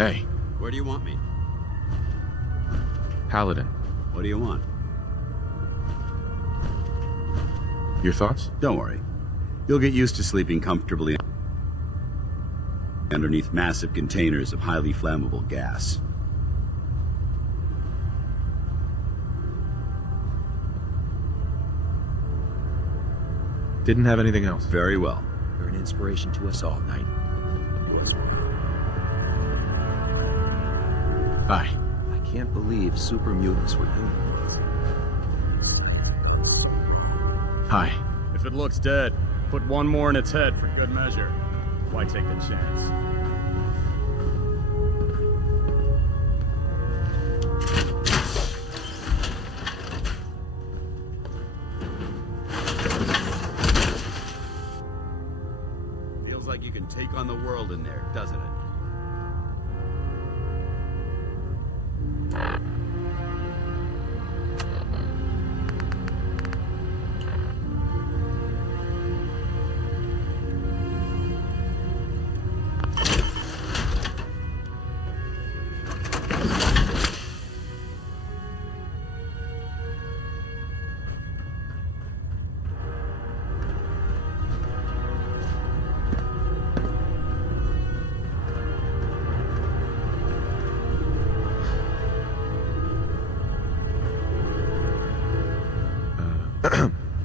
Hey, Where do you want me? Paladin. What do you want? Your thoughts? Don't worry. You'll get used to sleeping comfortably underneath massive containers of highly flammable gas. Didn't have anything else. Very well. You're an inspiration to us all, Knight. Bye. I can't believe super mutants were humans. Hi. If it looks dead, put one more in its head for good measure. Why take the chance? Feels like you can take on the world in there, doesn't it?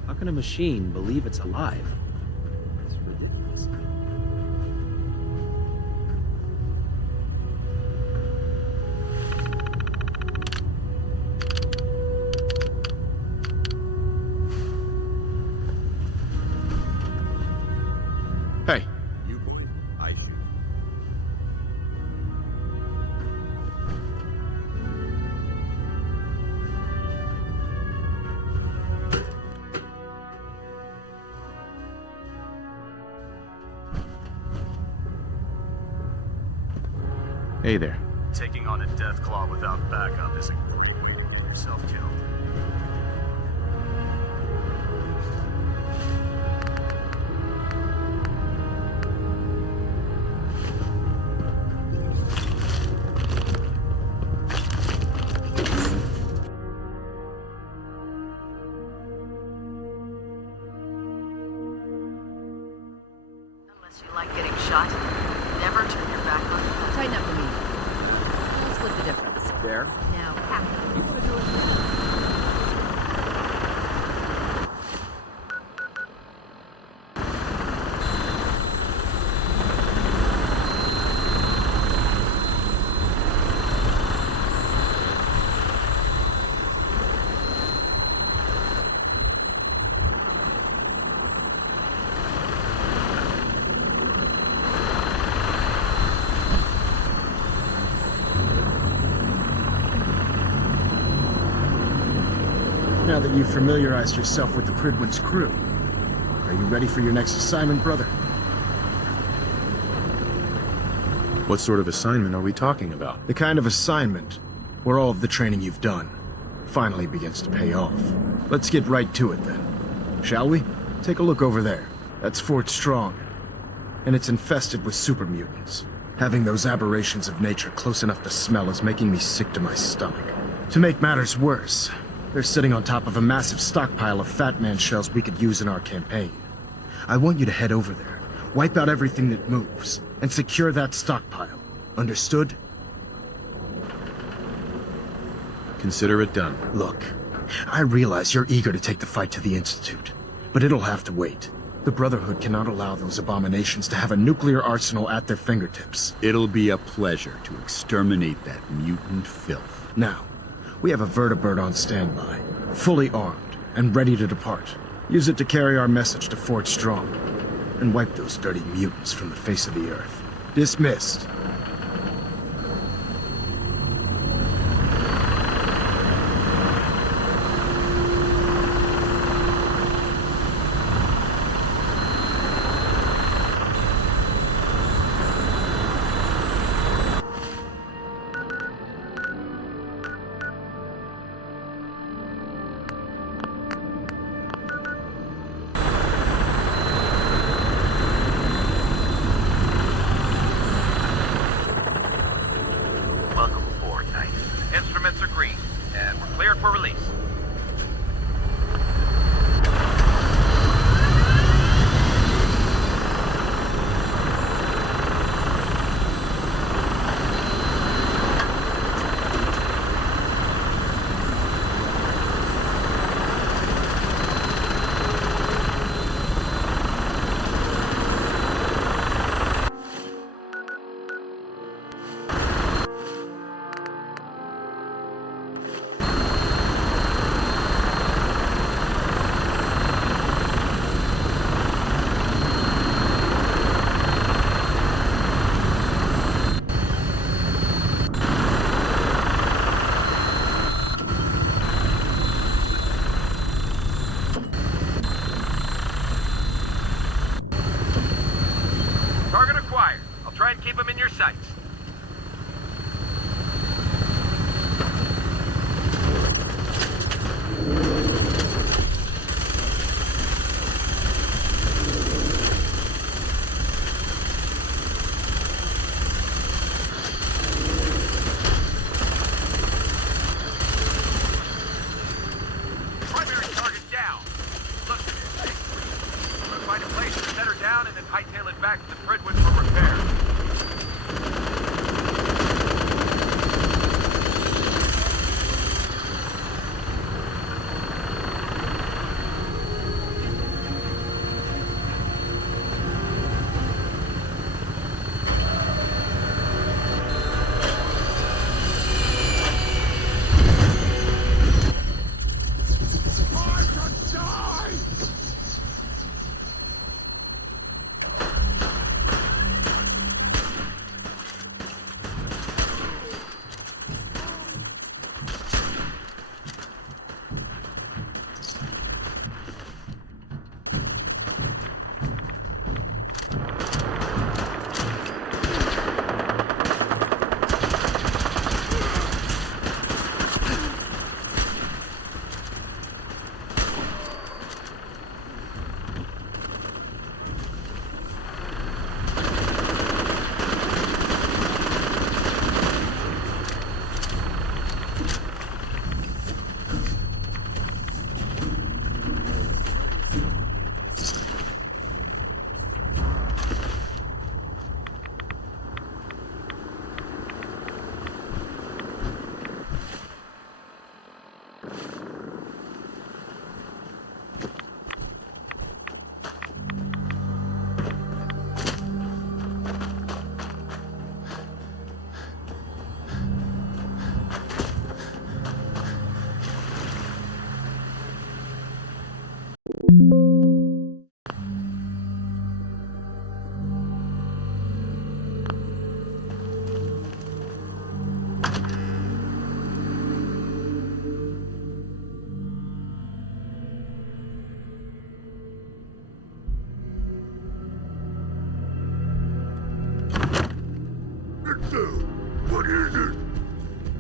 How can a machine believe it's alive? It's ridiculous. Hey. You point, I shoot. Hey there. Taking on a death claw without backup isn't yourself killed. Unless you like getting shot, never turn your back on it. Tighten up the meat. We'll split the difference. There? Now, Captain, you wanna do it? Now that you've familiarized yourself with the Pridwin's crew, are you ready for your next assignment, brother? What sort of assignment are we talking about? The kind of assignment where all of the training you've done finally begins to pay off. Let's get right to it then, shall we? Take a look over there. That's Fort Strong, and it's infested with super mutants. Having those aberrations of nature close enough to smell is making me sick to my stomach. To make matters worse, they're sitting on top of a massive stockpile of Fat Man shells we could use in our campaign. I want you to head over there, wipe out everything that moves, and secure that stockpile. Understood? Consider it done. Look, I realize you're eager to take the fight to the Institute, but it'll have to wait. The Brotherhood cannot allow those abominations to have a nuclear arsenal at their fingertips. It'll be a pleasure to exterminate that mutant filth. Now, we have a vertibird on standby, fully armed and ready to depart. Use it to carry our message to Fort Strong and wipe those dirty mutants from the face of the earth. Dismissed. Try and keep them in your sights. Primary target down. Look, I'm gonna find a place to set her down and then hightail it back to the Bridgewood for repair.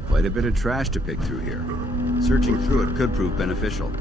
Quite a bit of trash to pick through here. Searching through it could prove beneficial.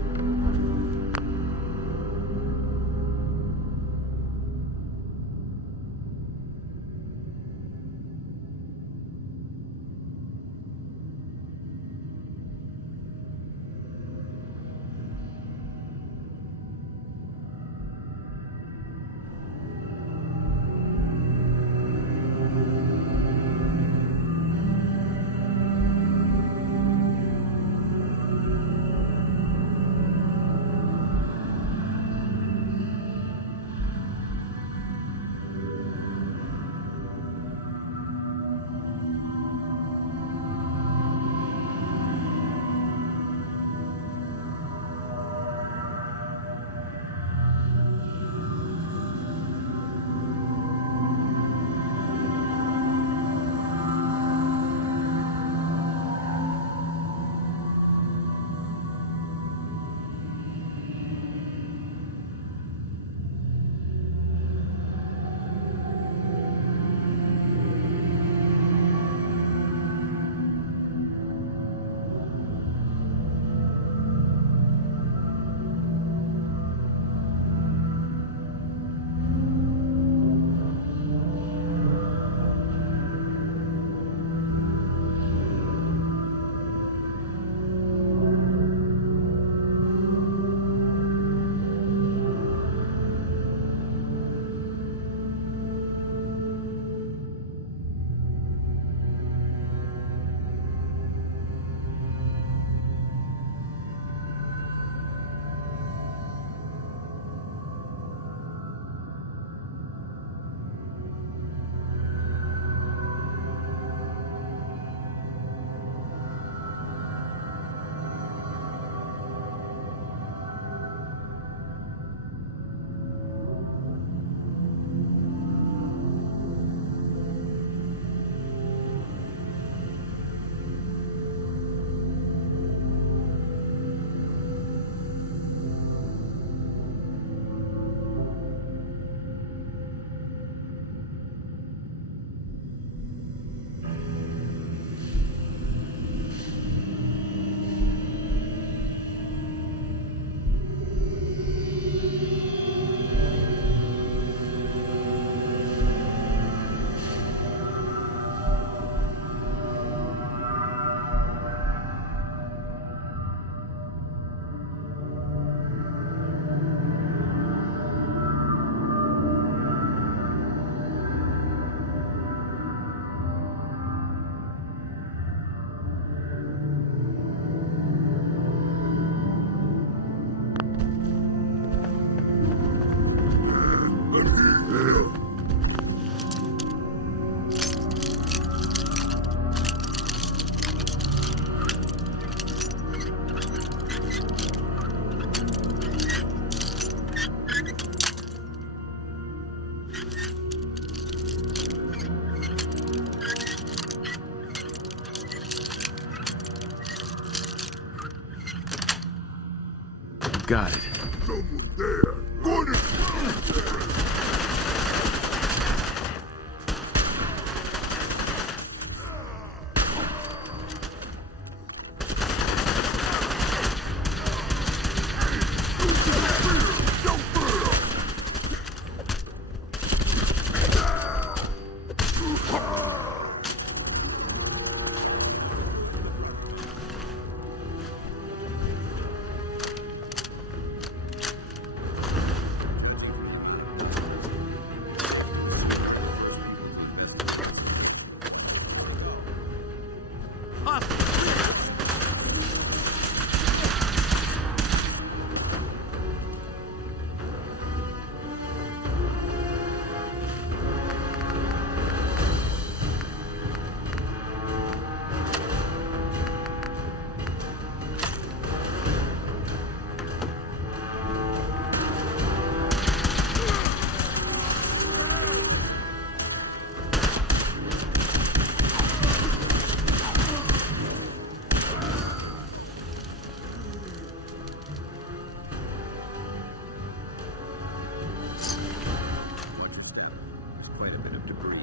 Got it. Someone there. Gonna... Quite a bit of debris.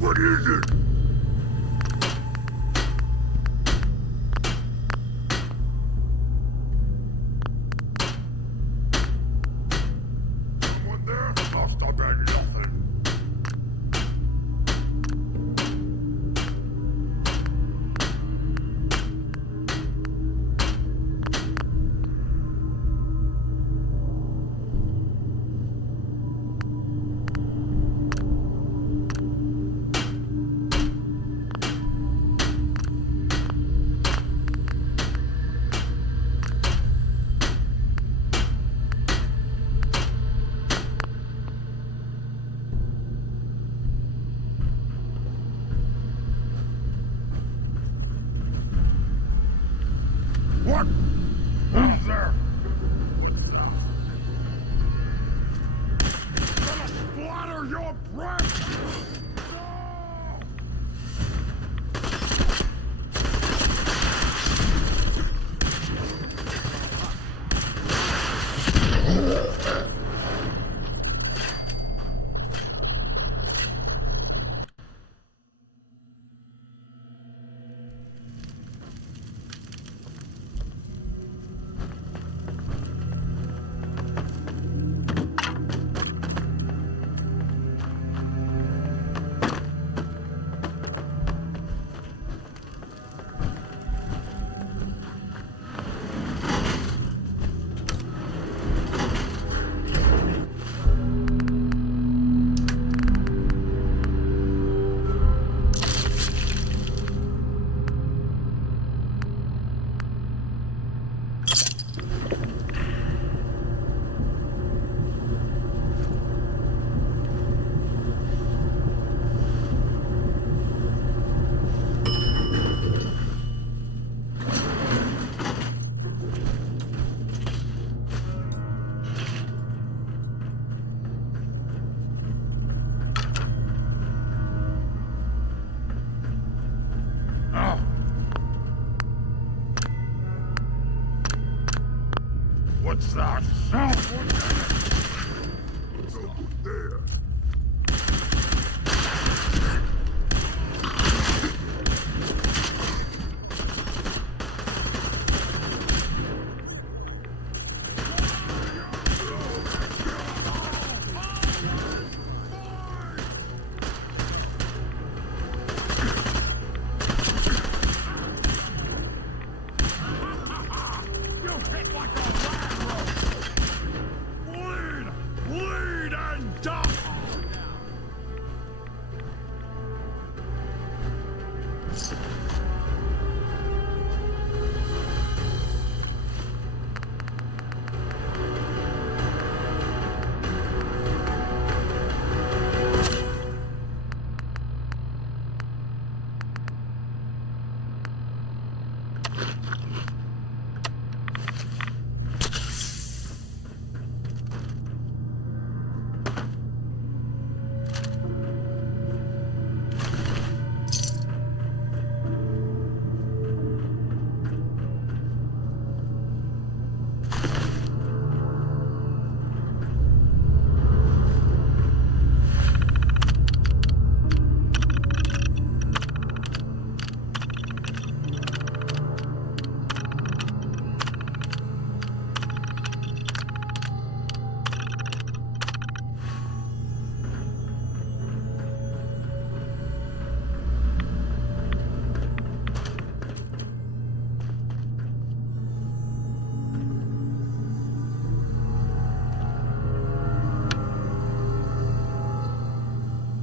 What is it? Someone there? Must have been nothing. What? Who's there? Gonna splatter your breath! What's that? Now, there. You hit like a rat. Bleed and die!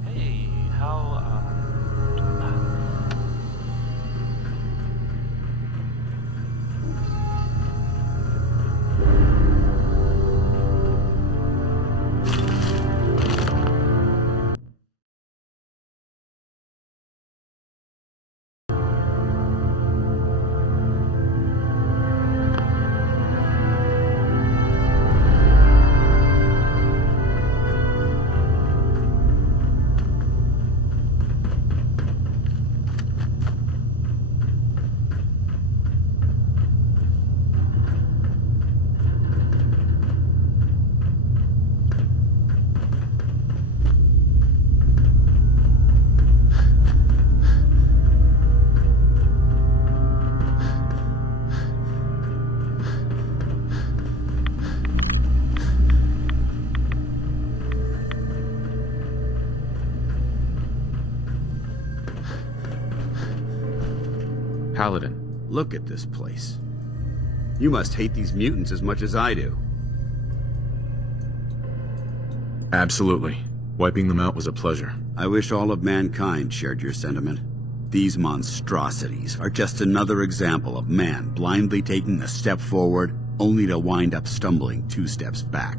Hey, how, Paladin. Look at this place. You must hate these mutants as much as I do. Absolutely. Wiping them out was a pleasure. I wish all of mankind shared your sentiment. These monstrosities are just another example of man blindly taking a step forward, only to wind up stumbling 2 steps back.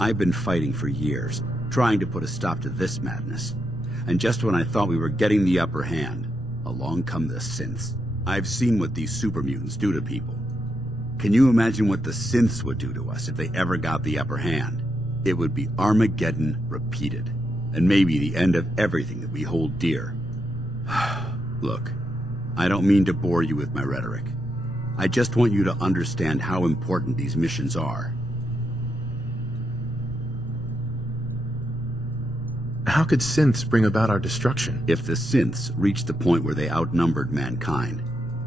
I've been fighting for years, trying to put a stop to this madness. And just when I thought we were getting the upper hand, along come the synths. I've seen what these super mutants do to people. Can you imagine what the synths would do to us if they ever got the upper hand? It would be Armageddon repeated, and maybe the end of everything that we hold dear. Look, I don't mean to bore you with my rhetoric. I just want you to understand how important these missions are. How could synths bring about our destruction? If the synths reached the point where they outnumbered mankind,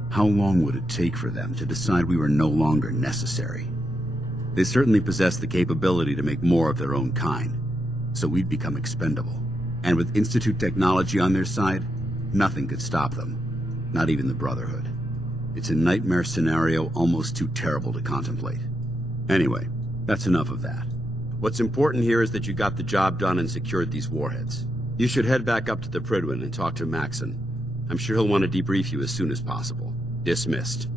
how long would it take for them to decide we were no longer necessary? They certainly possess the capability to make more of their own kind, so we'd become expendable. And with Institute technology on their side, nothing could stop them, not even the Brotherhood. It's a nightmare scenario almost too terrible to contemplate. Anyway, that's enough of that. What's important here is that you got the job done and secured these warheads. You should head back up to the Prydwen and talk to Maxon. I'm sure he'll want to debrief you as soon as possible. Dismissed.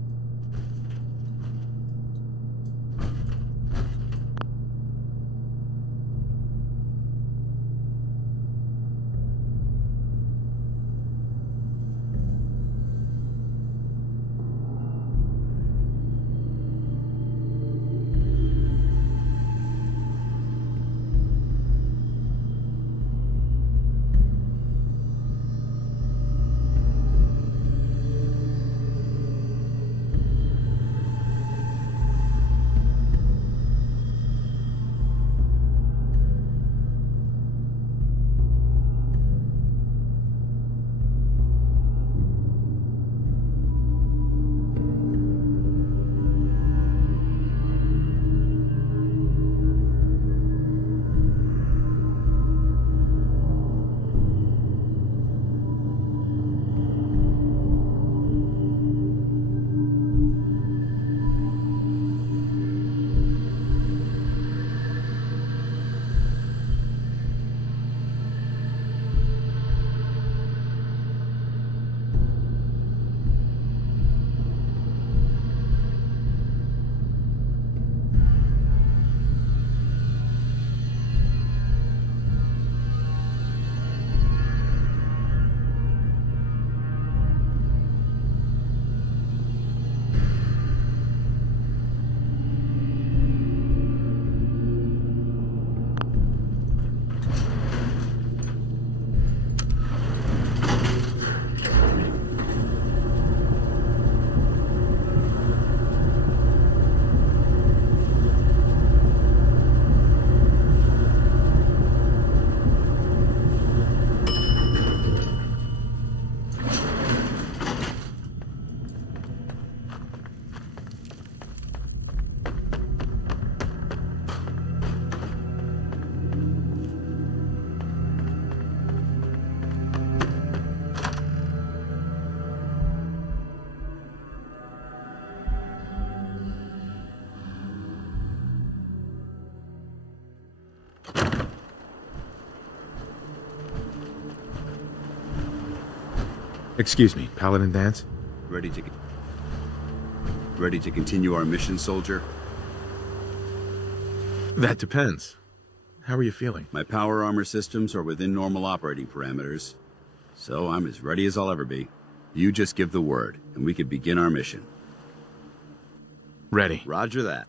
Excuse me, Paladin Dance? Ready to continue our mission, soldier? That depends. How are you feeling? My power armor systems are within normal operating parameters, so I'm as ready as I'll ever be. You just give the word, and we can begin our mission. Ready. Roger that.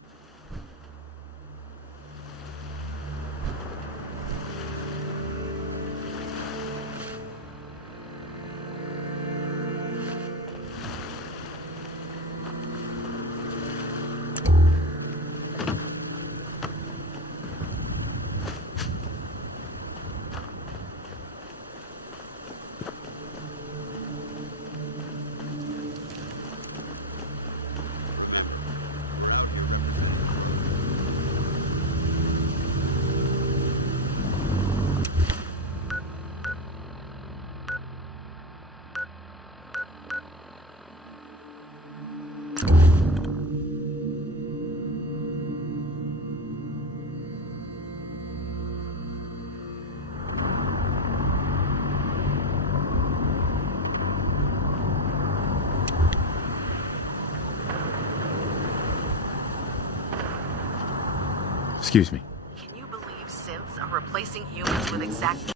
Excuse me. Can you believe synths are replacing humans with exact...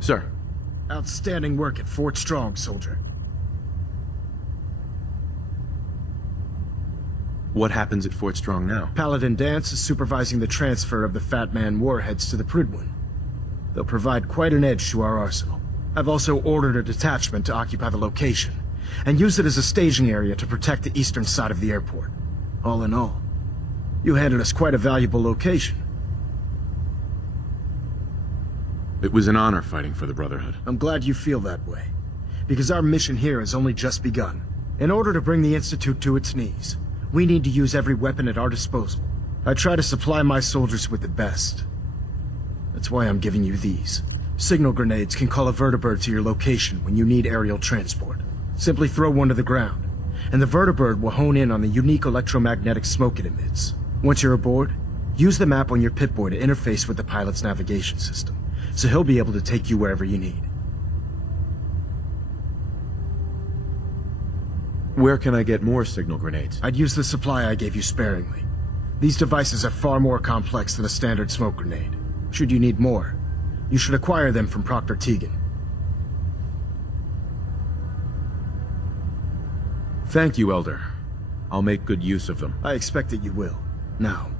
Sir. Outstanding work at Fort Strong, soldier. What happens at Fort Strong now? Paladin Dance is supervising the transfer of the Fat Man warheads to the Prydwen. They'll provide quite an edge to our arsenal. I've also ordered a detachment to occupy the location, and use it as a staging area to protect the eastern side of the airport. All in all, you handed us quite a valuable location. It was an honor fighting for the Brotherhood. I'm glad you feel that way, because our mission here has only just begun. In order to bring the Institute to its knees, we need to use every weapon at our disposal. I try to supply my soldiers with the best. That's why I'm giving you these. Signal grenades can call a vertibird to your location when you need aerial transport. Simply throw one to the ground, and the vertibird will hone in on the unique electromagnetic smoke it emits. Once you're aboard, use the map on your Pip-Boy to interface with the pilot's navigation system, so he'll be able to take you wherever you need. Where can I get more signal grenades? I'd use the supply I gave you sparingly. These devices are far more complex than a standard smoke grenade. Should you need more, you should acquire them from Proctor Tegan. Thank you, Elder. I'll make good use of them. I expect that you will. Now,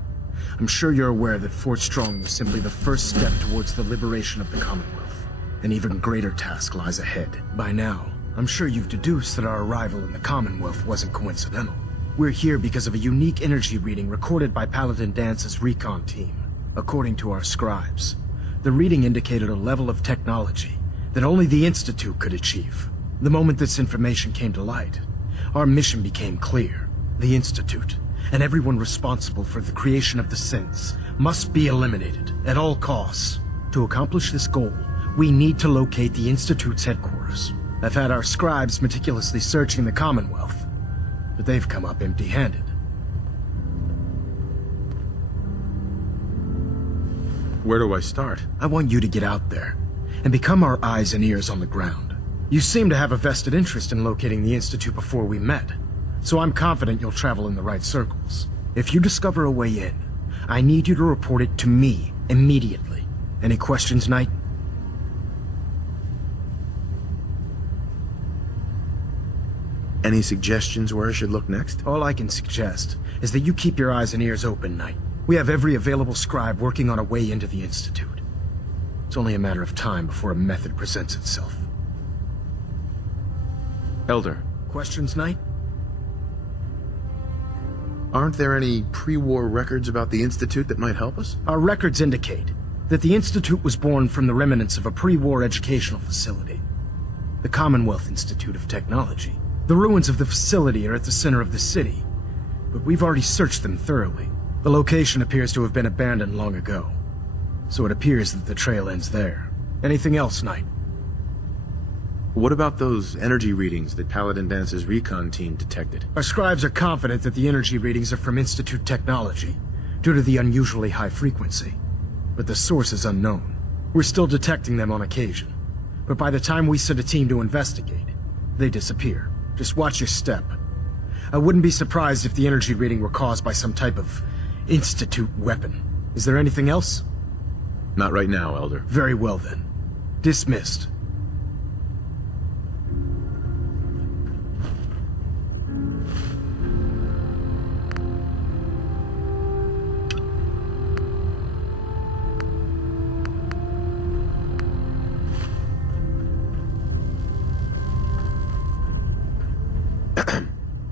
I'm sure you're aware that Fort Strong was simply the first step towards the liberation of the Commonwealth. An even greater task lies ahead. By now, I'm sure you've deduced that our arrival in the Commonwealth wasn't coincidental. We're here because of a unique energy reading recorded by Paladin Dance's recon team. According to our scribes, the reading indicated a level of technology that only the Institute could achieve. The moment this information came to light, our mission became clear. The Institute, and everyone responsible for the creation of the synths, must be eliminated at all costs. To accomplish this goal, we need to locate the Institute's headquarters. I've had our scribes meticulously searching the Commonwealth, but they've come up empty-handed. Where do I start? I want you to get out there and become our eyes and ears on the ground. You seem to have a vested interest in locating the Institute before we met, so I'm confident you'll travel in the right circles. If you discover a way in, I need you to report it to me immediately. Any questions, Knight? Any suggestions where I should look next? All I can suggest is that you keep your eyes and ears open, Knight. We have every available scribe working on a way into the Institute. It's only a matter of time before a method presents itself. Elder. Questions, Knight? Aren't there any pre-war records about the Institute that might help us? Our records indicate that the Institute was born from the remnants of a pre-war educational facility, the Commonwealth Institute of Technology. The ruins of the facility are at the center of the city, but we've already searched them thoroughly. The location appears to have been abandoned long ago, so it appears that the trail ends there. Anything else, Knight? What about those energy readings that Paladin Dance's recon team detected? Our scribes are confident that the energy readings are from Institute technology, due to the unusually high frequency. But the source is unknown. We're still detecting them on occasion. But by the time we send a team to investigate, they disappear. Just watch your step. I wouldn't be surprised if the energy reading were caused by some type of Institute weapon. Is there anything else? Not right now, Elder. Very well then. Dismissed.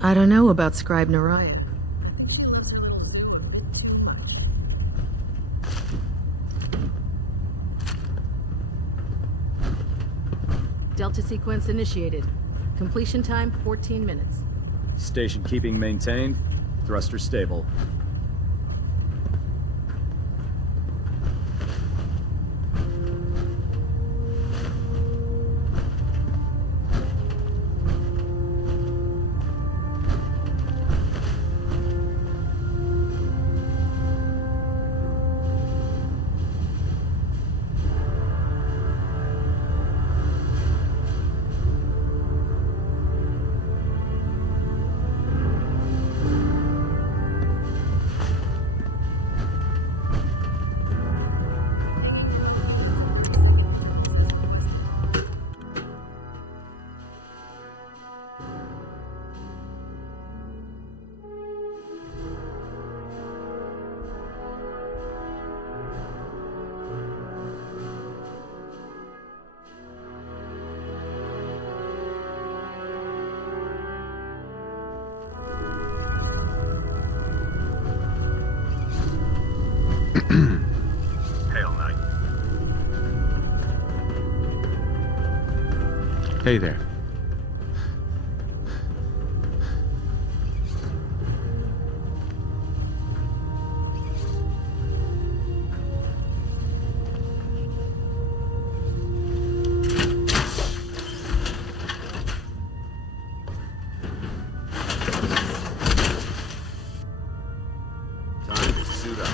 I don't know about Scribe Narayan. Delta sequence initiated. Completion time 14 minutes. Station keeping maintained. Thruster stable. Hail, Knight. Hey there. Time to suit up.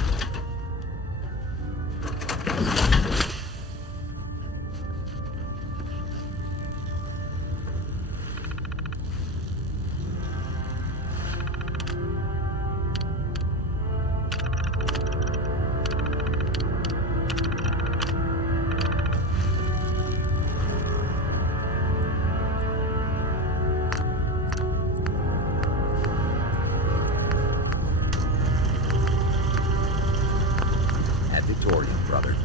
At Victorian, brother.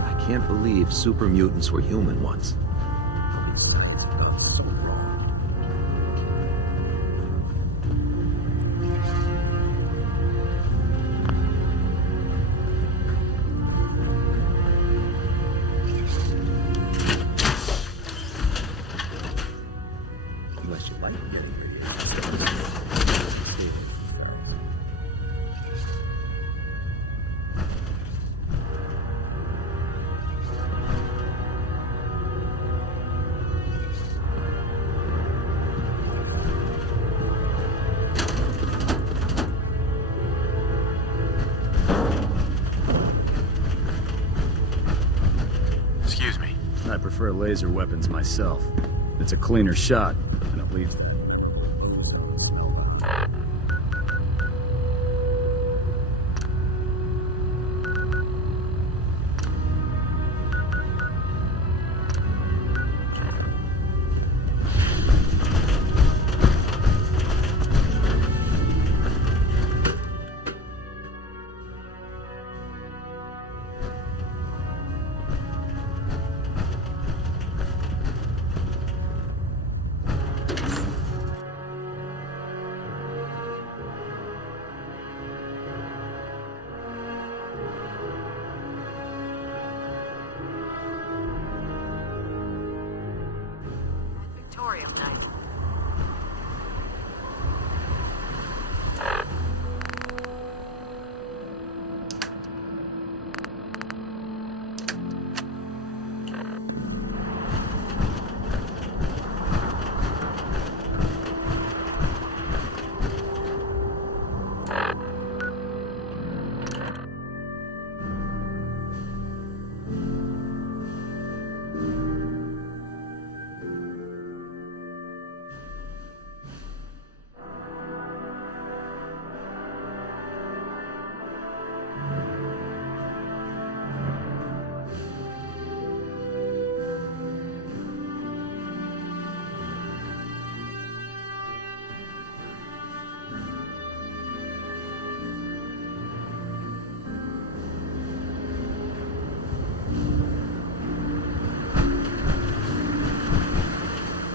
I can't believe super mutants were human once. How many centuries ago? So wrong. Unless you like getting rid of Excuse me. I prefer laser weapons myself. It's a cleaner shot, and it leaves... Night.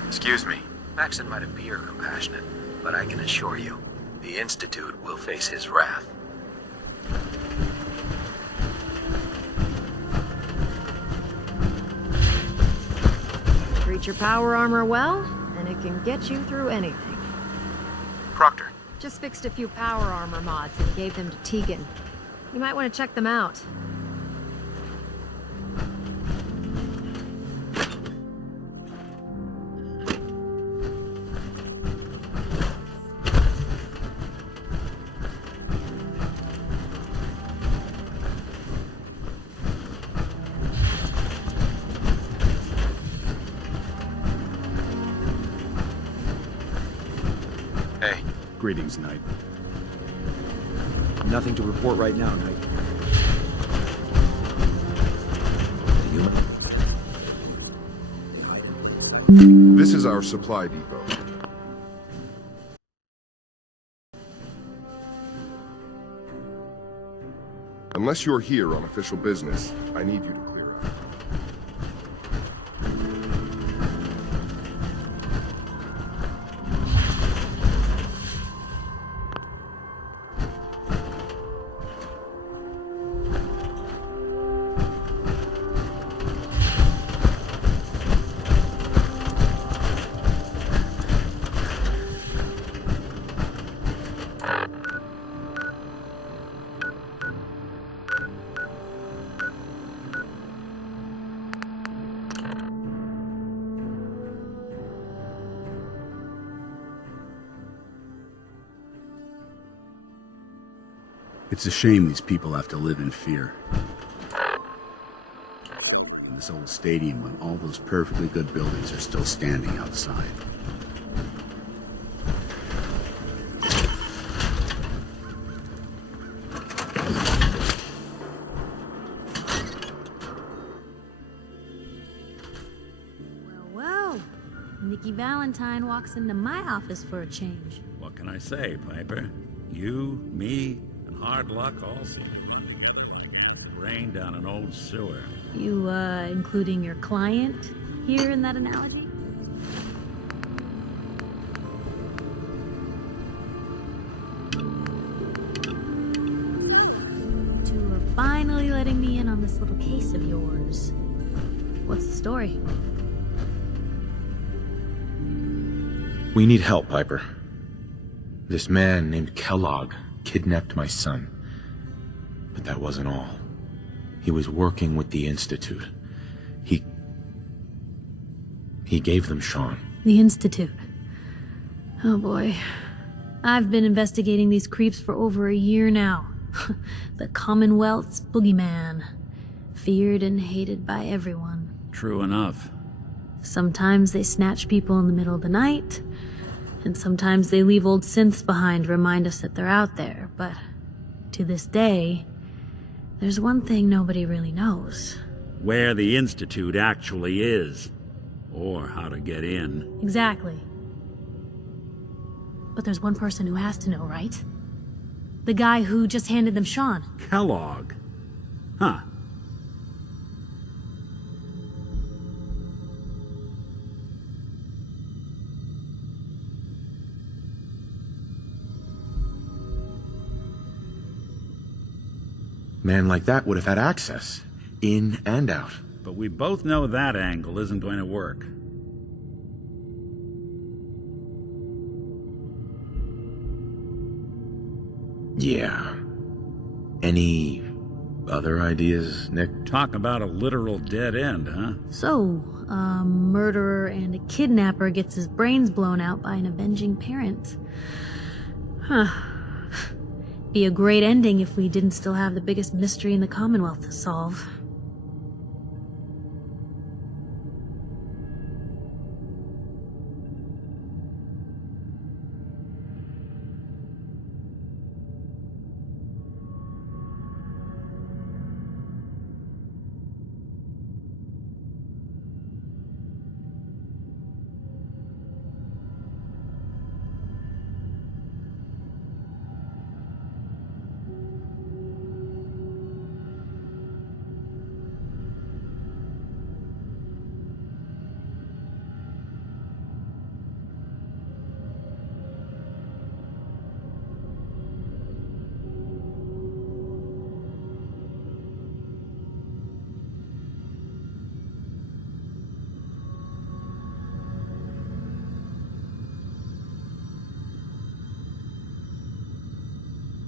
Excuse me. Maxon might appear compassionate, but I can assure you, the Institute will face his wrath. Treat your power armor well, and it can get you through anything. Proctor. Just fixed a few power armor mods and gave them to Tegan. You might want to check them out. Hey. Greetings, Knight. Nothing to report right now, Knight. This is our supply depot. Unless you're here on official business, I need you to clear it. It's a shame these people have to live in fear. In this old stadium when all those perfectly good buildings are still standing outside. Well, Nikki Valentine walks into my office for a change. What can I say, Piper? You, me, and hard luck all seem rain down an old sewer. You, including your client here in that analogy? To finally letting me in on this little case of yours. What's the story? We need help, Piper. This man named Kellogg kidnapped my son. But that wasn't all. He was working with the Institute. He gave them Sean. The Institute. Oh boy. I've been investigating these creeps for over a year now. The Commonwealth's boogeyman. Feared and hated by everyone. True enough. Sometimes they snatch people in the middle of the night, and sometimes they leave old synths behind to remind us that they're out there, but to this day, there's one thing nobody really knows. Where the Institute actually is. Or how to get in. Exactly. But there's one person who has to know, right? The guy who just handed them Sean. Kellogg. Huh. Man like that would have had access, in and out. But we both know that angle isn't going to work. Yeah. Any other ideas, Nick? Talk about a literal dead end, huh? So, a murderer and a kidnapper gets his brains blown out by an avenging parent. Huh. Be a great ending if we didn't still have the biggest mystery in the Commonwealth to solve.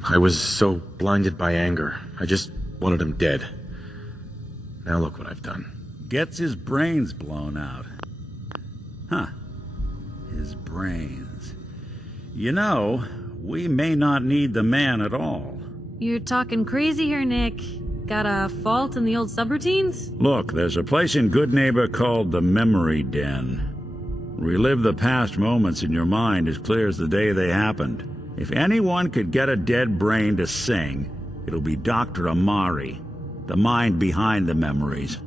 I was so blinded by anger. I just wanted him dead. Now look what I've done. Gets his brains blown out. Huh. His brains. You know, we may not need the man at all. You're talking crazy here, Nick. Got a fault in the old subroutines? Look, there's a place in Good Neighbor called the Memory Den. Relive the past moments in your mind as clear as the day they happened. If anyone could get a dead brain to sing, it'll be Dr. Amari, the mind behind the memories.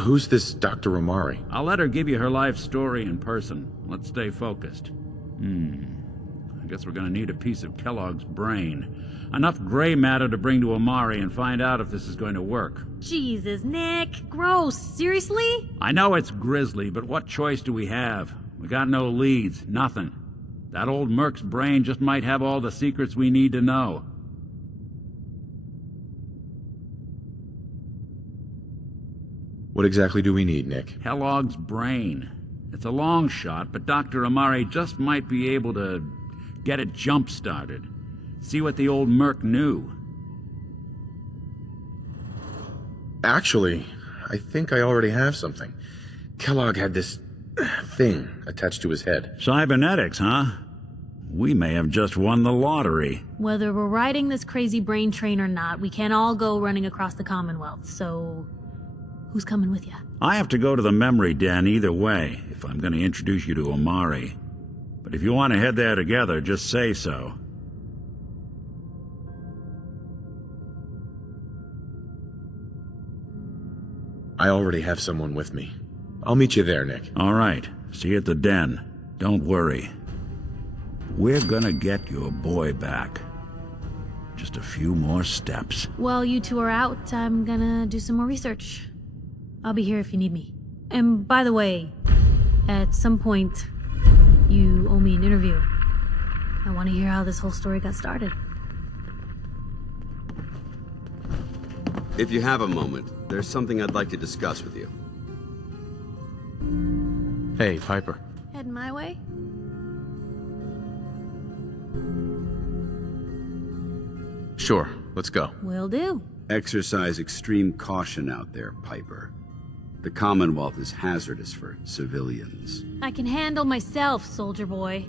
Who's this Dr. Amari? I'll let her give you her life story in person. Let's stay focused. I guess we're gonna need a piece of Kellogg's brain. Enough gray matter to bring to Amari and find out if this is going to work. Jesus, Nick. Gross. Seriously? I know it's grisly, but what choice do we have? We got no leads, nothing. That old Merc's brain just might have all the secrets we need to know. What exactly do we need, Nick? Kellogg's brain. It's a long shot, but Dr. Amari just might be able to get it jump-started. See what the old Merc knew. Actually, I think I already have something. Kellogg had this thing attached to his head. Cybernetics, huh? We may have just won the lottery. Whether we're riding this crazy brain train or not, we can't all go running across the Commonwealth, so... who's coming with you? I have to go to the Memory Den either way, if I'm going to introduce you to Amari. But if you want to head there together, just say so. I already have someone with me. I'll meet you there, Nick. All right. See you at the den. Don't worry. We're gonna get your boy back. Just a few more steps. While you two are out, I'm gonna do some more research. I'll be here if you need me. And by the way, at some point, you owe me an interview. I want to hear how this whole story got started. If you have a moment, there's something I'd like to discuss with you. Hey, Piper. Heading my way? Sure, let's go. Will do. Exercise extreme caution out there, Piper. The Commonwealth is hazardous for civilians. I can handle myself, soldier boy.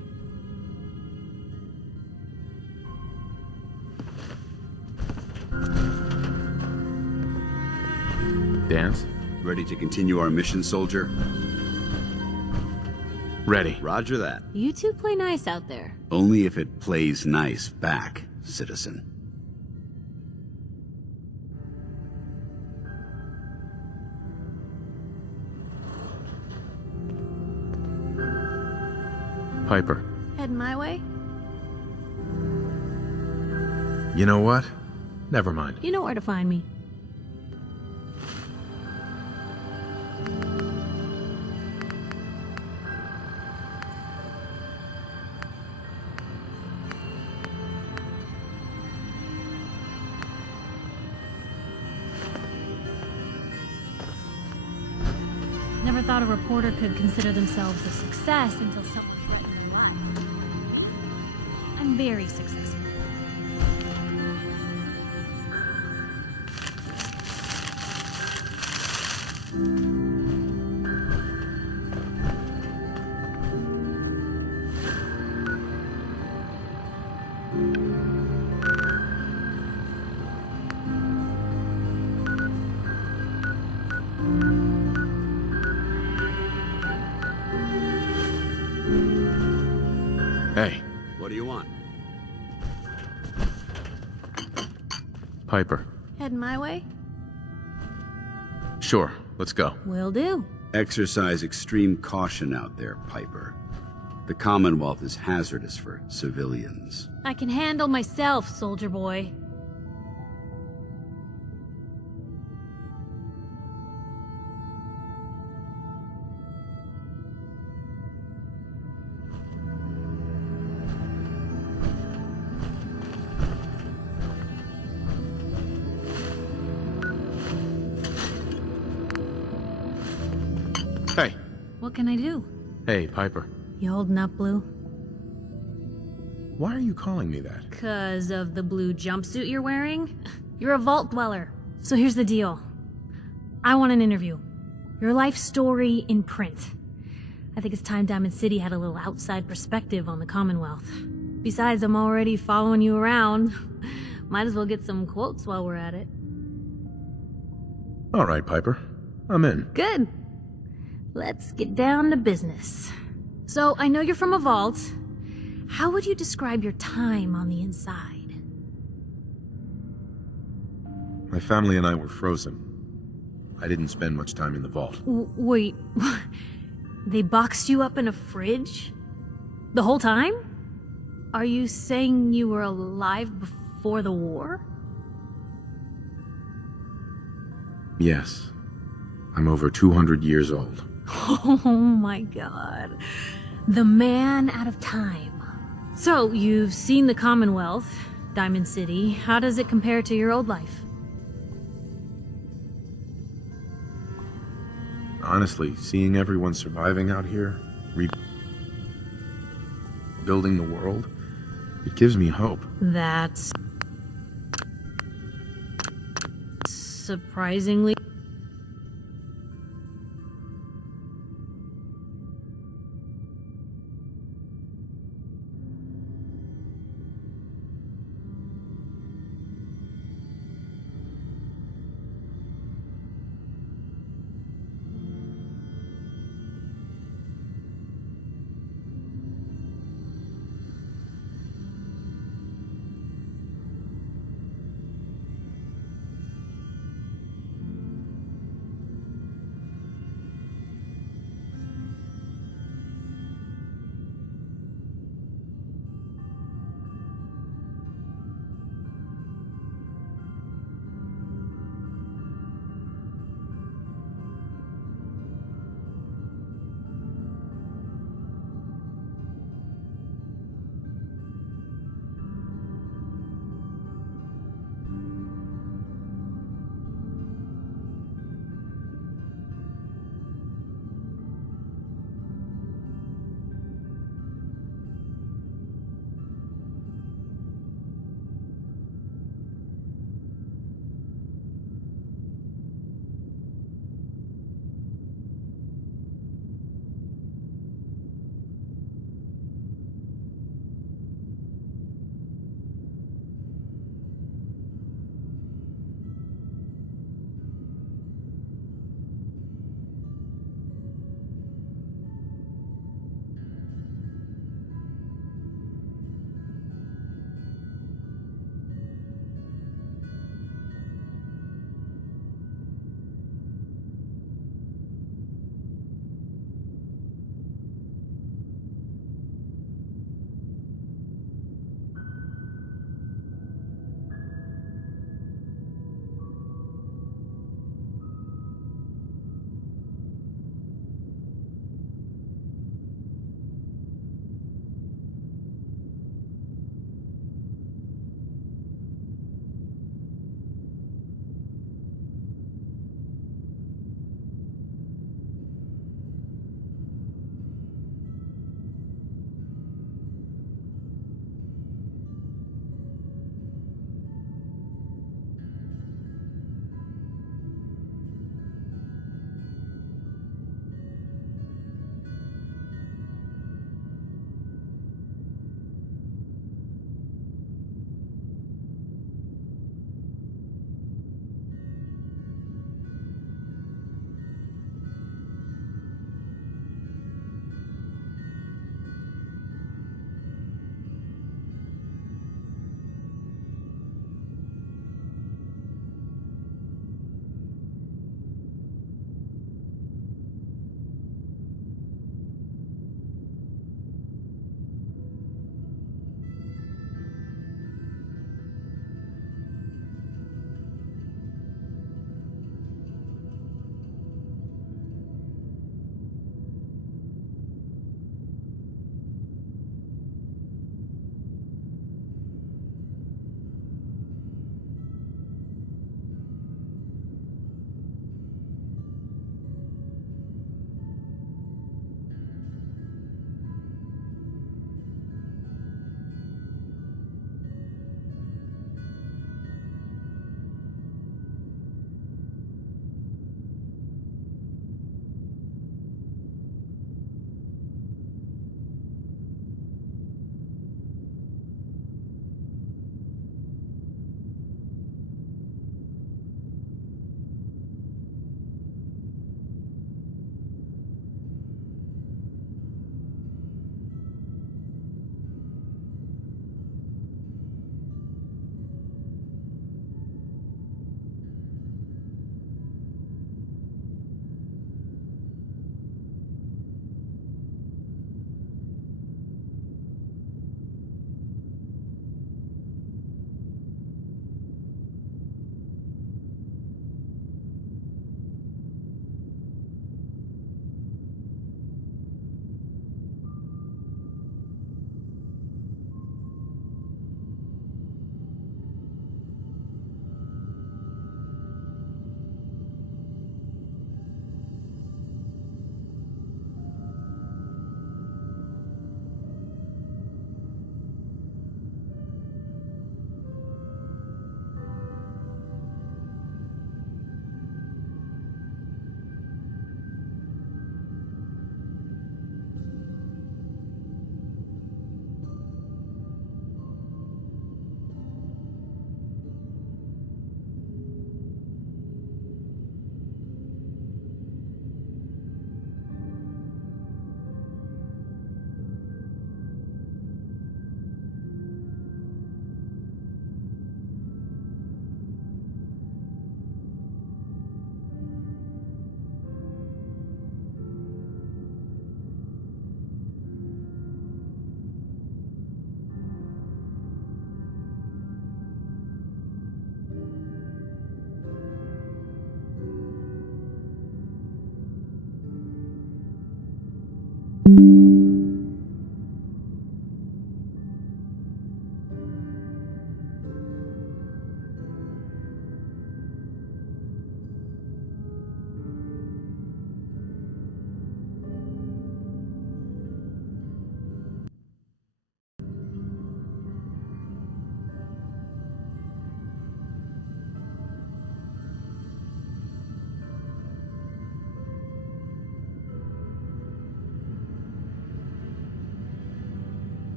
Dance? Ready to continue our mission, soldier? Ready. Roger that. You two play nice out there. Only if it plays nice back, citizen. Piper. Heading my way? You know what? Never mind. You know where to find me. Never thought a reporter could consider themselves a success until some... I'm very successful. Hey, What do you want? Piper. Heading my way? Sure, let's go. Will do. Exercise extreme caution out there, Piper. The Commonwealth is hazardous for civilians. I can handle myself, soldier boy. Hey. What can I do? Hey, Piper. You holding up, Blue? Why are you calling me that? 'Cause of the blue jumpsuit you're wearing? You're a vault dweller. So here's the deal. I want an interview. Your life story in print. I think it's time Diamond City had a little outside perspective on the Commonwealth. Besides, I'm already following you around. Might as well get some quotes while we're at it. All right, Piper. I'm in. Good. Let's get down to business. So, I know you're from a vault. How would you describe your time on the inside? My family and I were frozen. I didn't spend much time in the vault. Wait, they boxed you up in a fridge? The whole time? Are you saying you were alive before the war? Yes. I'm over 200 years old. Oh my god. The man out of time. So, you've seen the Commonwealth, Diamond City. How does it compare to your old life? Honestly, seeing everyone surviving out here, rebuilding the world, it gives me hope. That's surprisingly.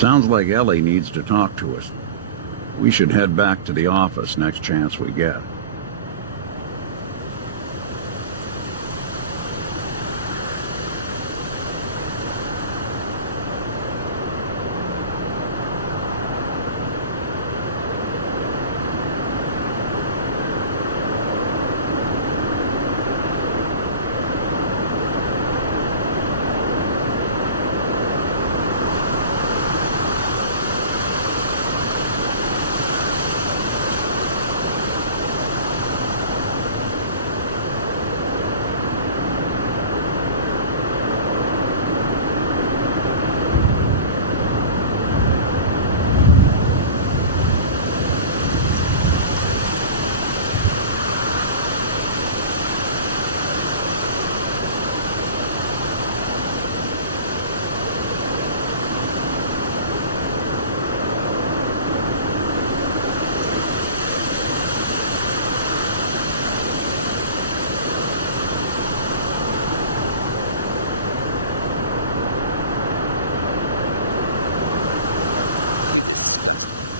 Sounds like Ellie needs to talk to us. We should head back to the office next chance we get.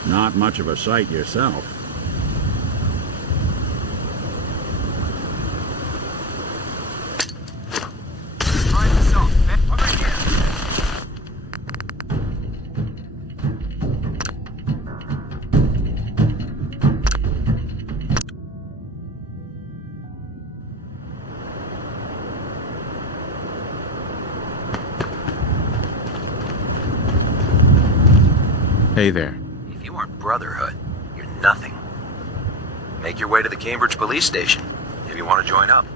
Not much of a sight yourself. Trying this out. Come right here. Hey there. If you aren't Brotherhood, you're nothing. Make your way to the Cambridge police station if you want to join up.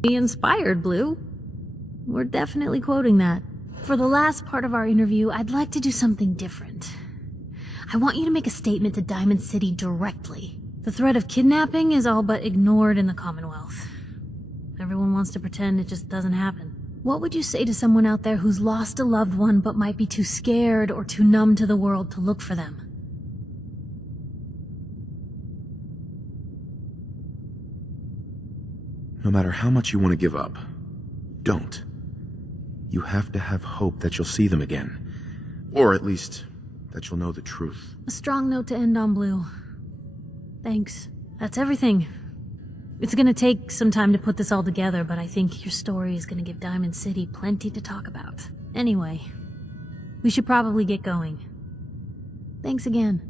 Be inspired, Blue. We're definitely quoting that. For the last part of our interview, I'd like to do something different. I want you to make a statement to Diamond City directly. The threat of kidnapping is all but ignored in the Commonwealth. Everyone wants to pretend it just doesn't happen. What would you say to someone out there who's lost a loved one but might be too scared or too numb to the world to look for them? No matter how much you want to give up, don't. You have to have hope that you'll see them again. Or at least, that you'll know the truth. A strong note to end on, Blue. Thanks. That's everything. It's gonna take some time to put this all together, but I think your story is gonna give Diamond City plenty to talk about. Anyway, we should probably get going. Thanks again.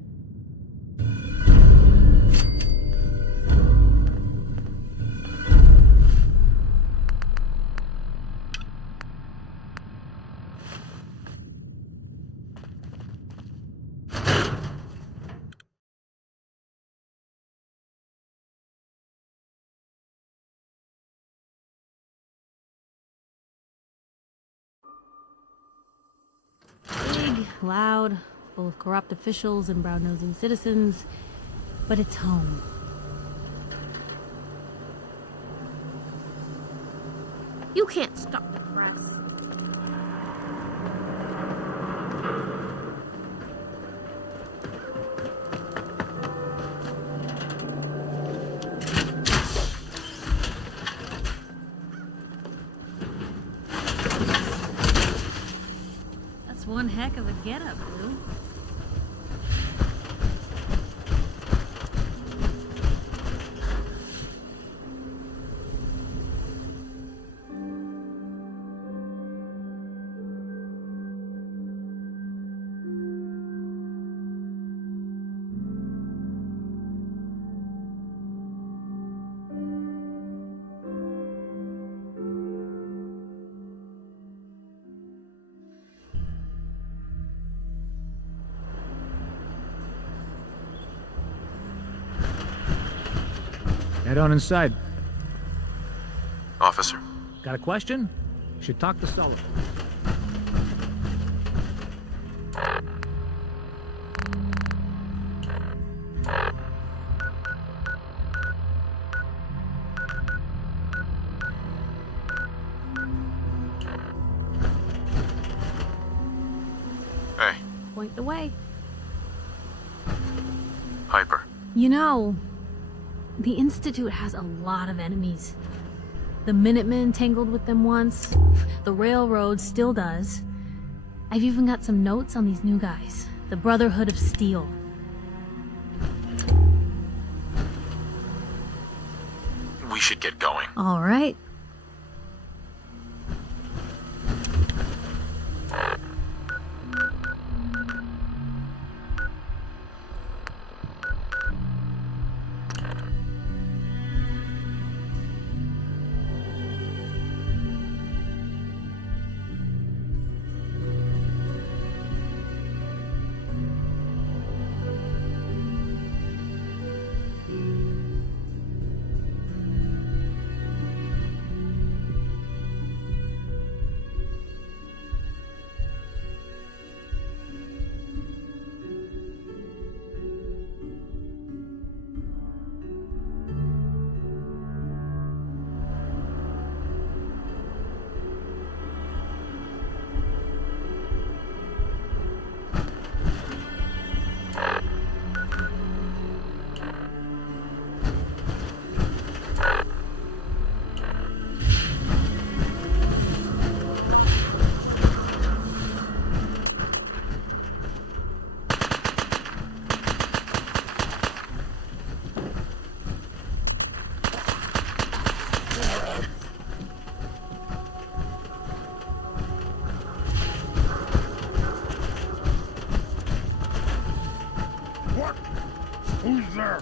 Big, loud, full of corrupt officials and brown-nosing citizens, but it's home. You can't stop the press. One heck of a getup, Blue. Head on inside. Officer. Got a question? Should talk to Sullivan. Hey. Point the way. Piper. You know, the Institute has a lot of enemies. The Minutemen tangled with them once. The Railroad still does. I've even got some notes on these new guys. The Brotherhood of Steel. We should get going. All right. Who's there?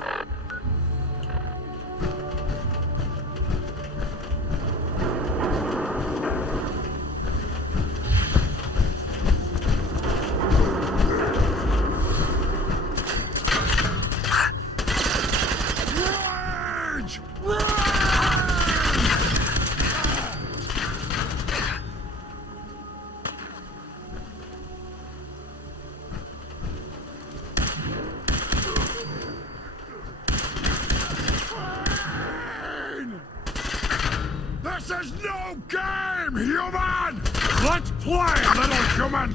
This is no game, human! Let's play, little human!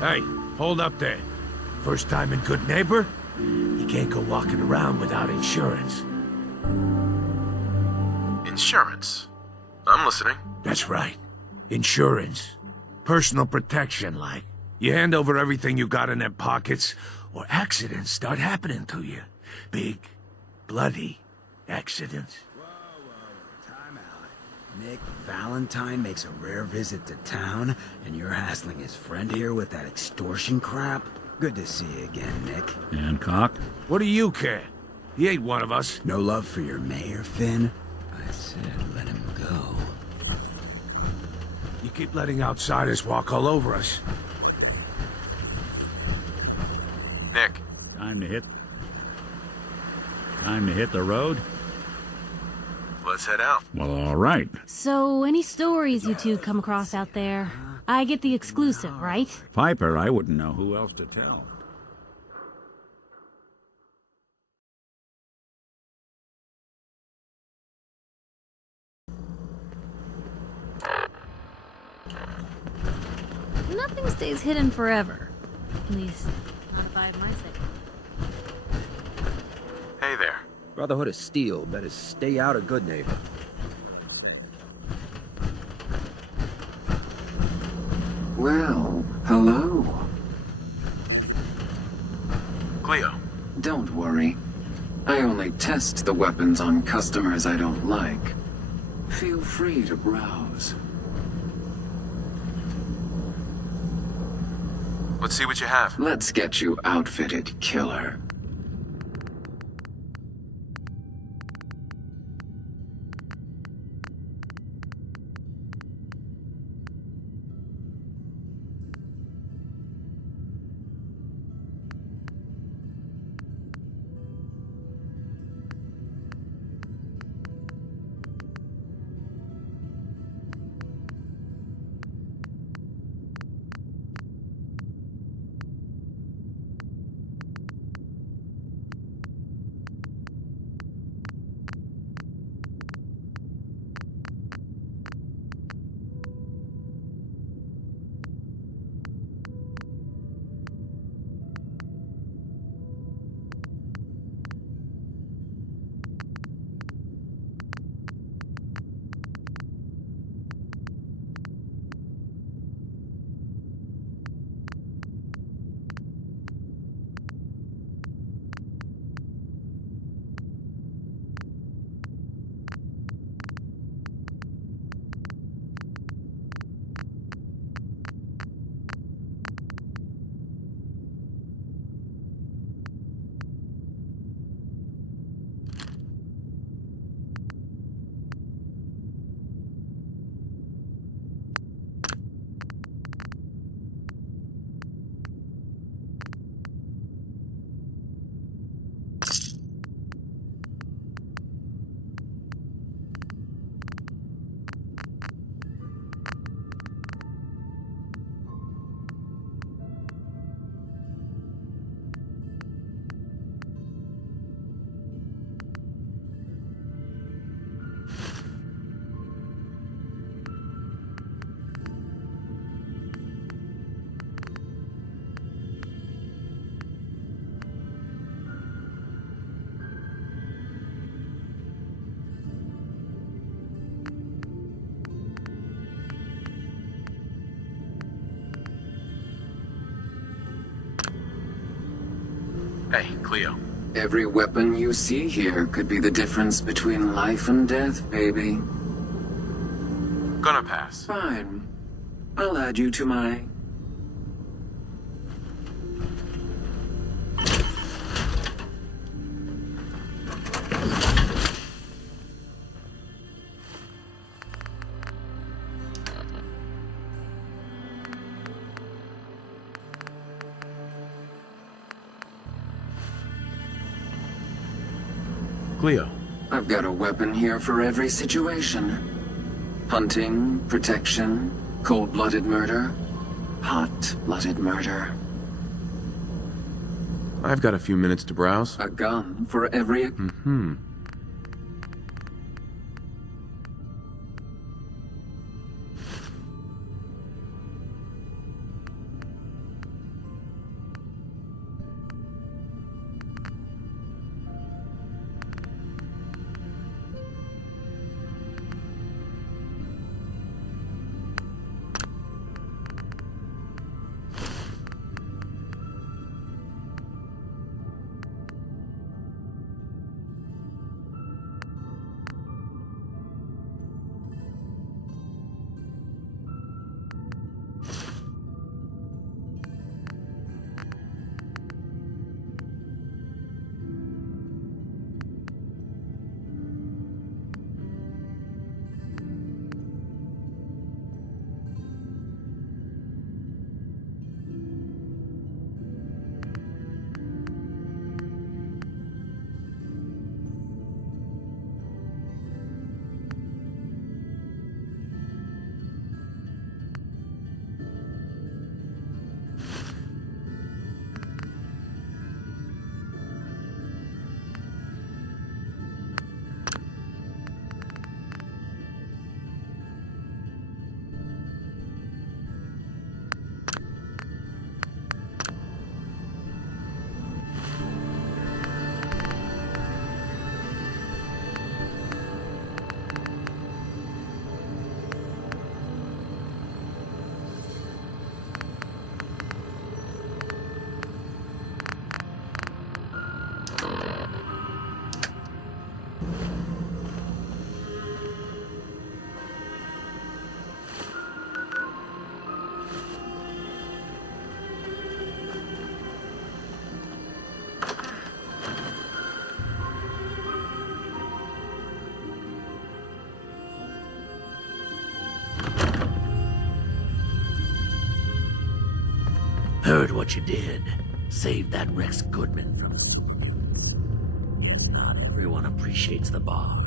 Hey, hold up there. First time in Good Neighbor? You can't go walking around without insurance. Insurance? I'm listening. That's right. Insurance. Personal protection, like. You hand over everything you got in them pockets, or accidents start happening to you. Big, bloody accidents. Time out. Nick Valentine makes a rare visit to town, and you're hassling his friend here with that extortion crap? Good to see you again, Nick. Hancock? What do you care? He ain't one of us. No love for your mayor, Finn? I said let him go. You keep letting outsiders walk all over us. Nick. Time to hit the road? Let's head out. Well, all right. So, any stories you two come across out there? I get the exclusive, right? Piper, I wouldn't know who else to tell. Nothing stays hidden forever. At least, not if I have my say. Hey there. Brotherhood of Steel better stay out of Good Neighbor. Well, hello. Cleo. Don't worry. I only test the weapons on customers I don't like. Feel free to browse. Let's see what you have. Let's get you outfitted, killer. Hey, Cleo. Every weapon you see here could be the difference between life and death, baby. Gonna pass. Fine. I'll add you to my... Cleo. I've got a weapon here for every situation. Hunting, protection, cold-blooded murder, hot-blooded murder. I've got a few minutes to browse. A gun for every... Mm-hmm. Heard what you did. Saved that Rex Goodman from... Not everyone appreciates the bomb.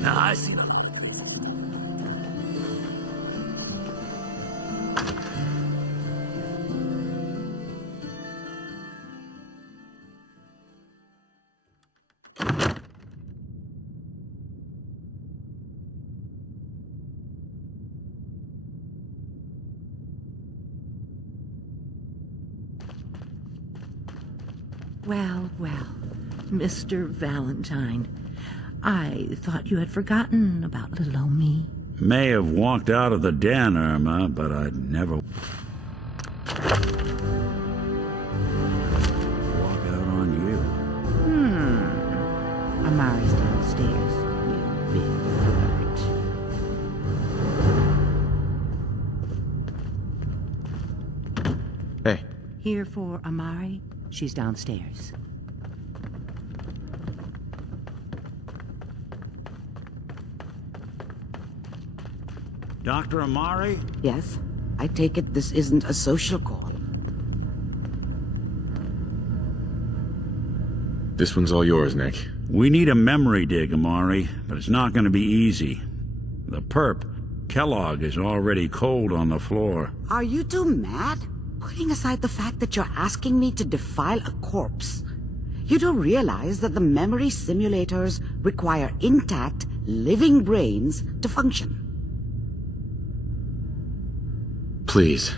Now I see them. Well, well, Mr. Valentine. I thought you had forgotten about little old me. May have walked out of the den, Irma, but I'd never walk out on you. Amari's downstairs, you big flirt. Hey. Here for Amari. She's downstairs. Dr. Amari? Yes? I take it this isn't a social call. This one's all yours, Nick. We need a memory dig, Amari, but it's not going to be easy. The perp, Kellogg, is already cold on the floor. Are you two mad? Putting aside the fact that you're asking me to defile a corpse, you don't realize that the memory simulators require intact, living brains to function. Please.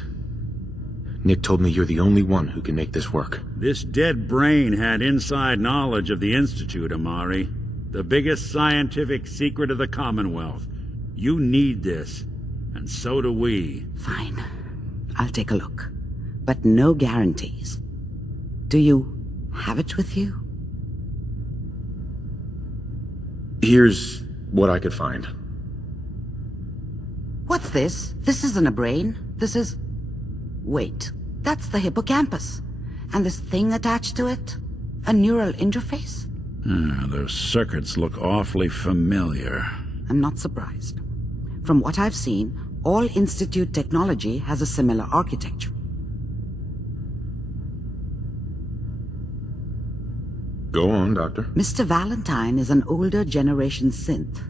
Nick told me you're the only one who can make this work. This dead brain had inside knowledge of the Institute, Amari. The biggest scientific secret of the Commonwealth. You need this, and so do we. Fine. I'll take a look. But no guarantees. Do you have it with you? Here's what I could find. What's this? This isn't a brain. This is... Wait, that's the hippocampus. And this thing attached to it? A neural interface? Those circuits look awfully familiar. I'm not surprised. From what I've seen, all Institute technology has a similar architecture. Go on, Doctor. Mr. Valentine is an older generation synth.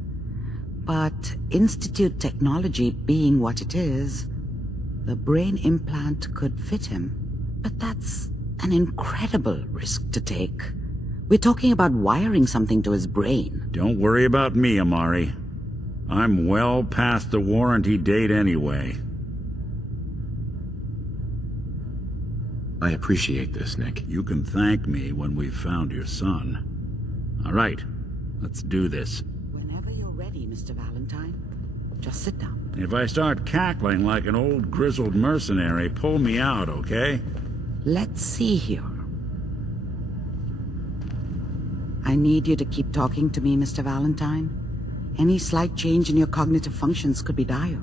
But Institute technology being what it is, the brain implant could fit him. But that's an incredible risk to take. We're talking about wiring something to his brain. Don't worry about me, Amari. I'm well past the warranty date anyway. I appreciate this, Nick. You can thank me when we've found your son. All right, let's do this. Whenever you're ready, Mr. Valentine. Just sit down. If I start cackling like an old grizzled mercenary, pull me out, okay? Let's see here. I need you to keep talking to me, Mr. Valentine. Any slight change in your cognitive functions could be dire.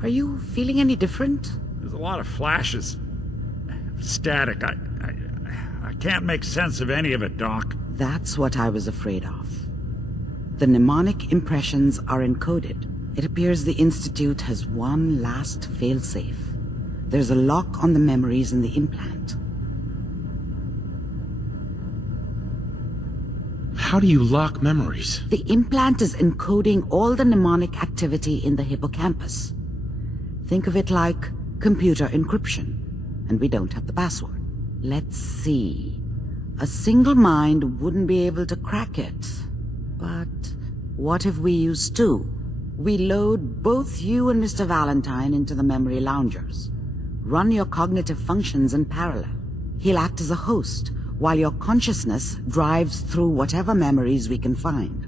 Are you feeling any different? There's a lot of flashes. Static. I can't make sense of any of it, Doc. That's what I was afraid of. The mnemonic impressions are encoded. It appears the Institute has one last failsafe. There's a lock on the memories in the implant. How do you lock memories? The implant is encoding all the mnemonic activity in the hippocampus. Think of it like computer encryption, and we don't have the password. Let's see. A single mind wouldn't be able to crack it. But what if we use two? We load both you and Mr. Valentine into the memory loungers. Run your cognitive functions in parallel. He'll act as a host, while your consciousness drives through whatever memories we can find.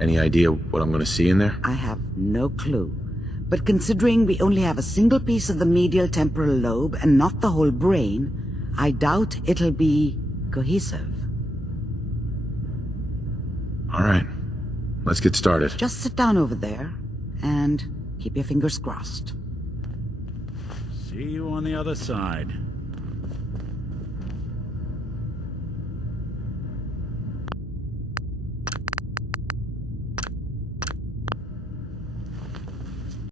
Any idea what I'm going to see in there? I have no clue. But considering we only have a single piece of the medial temporal lobe and not the whole brain, I doubt it'll be cohesive. All right. Let's get started. Just sit down over there and keep your fingers crossed. See you on the other side.